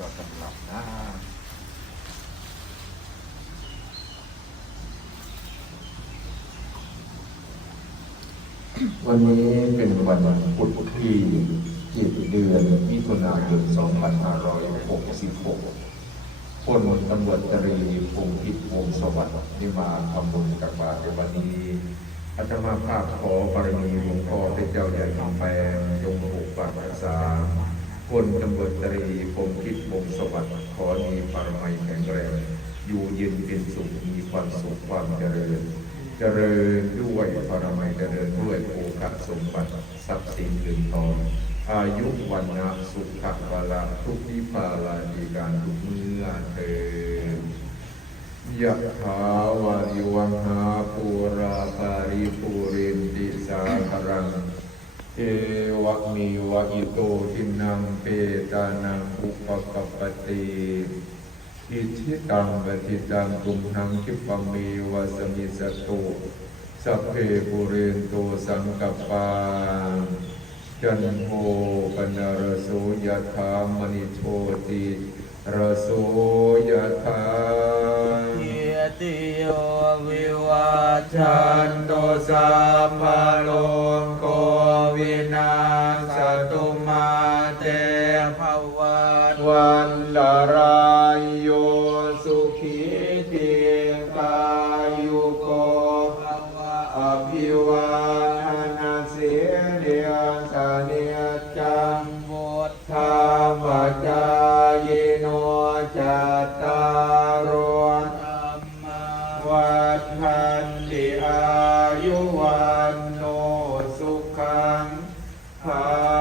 ตัวสำหรับนะวันนี้เป็นวันพุธที่7เดือนมิถุนายน 2566มลตำรวจตรีพงพิษวงสวัสดิ์ที่มาทำบุญกับบาตในวันนี้อาจจะมาภาพขอปรมีหลวงพ่อเป็นเจ้าใหญ่ของแฟง คนตำรวจตรีพงพิษวงสวัสดิ์ขอมีปรมัยแข็งแรง อยู่เย็นเป็นสุข มีความสุขความเจริญ เจริญด้วยปรมัยเจริญด้วยโภคสมบัติทรัพย์สินเงินทอง อายุวันนะสุขภาละทุกทิพาลาดีการทุกเมื่อเถิดยะถาวาริวังหาปูราปาริปูเรนติสาครังเอ วะมีวะอิโตทินังเปตานังอุปกปปติอิทิตังปฏิตังตุมหังคิปะเมวะสมิสตุสัพเพปุเรนโตสังกปปาจันโทปนารโสยธามณิโชติรโสยธาเยติโยวิวัชชันโตสัมภโวันลารายโยสุขีติกายุโกภวะอภิวาทนาสิริยสานิยจังบทธรรมจายโนจัตตารโอธรรมวัฏทันติอายุวันโนสุขังภา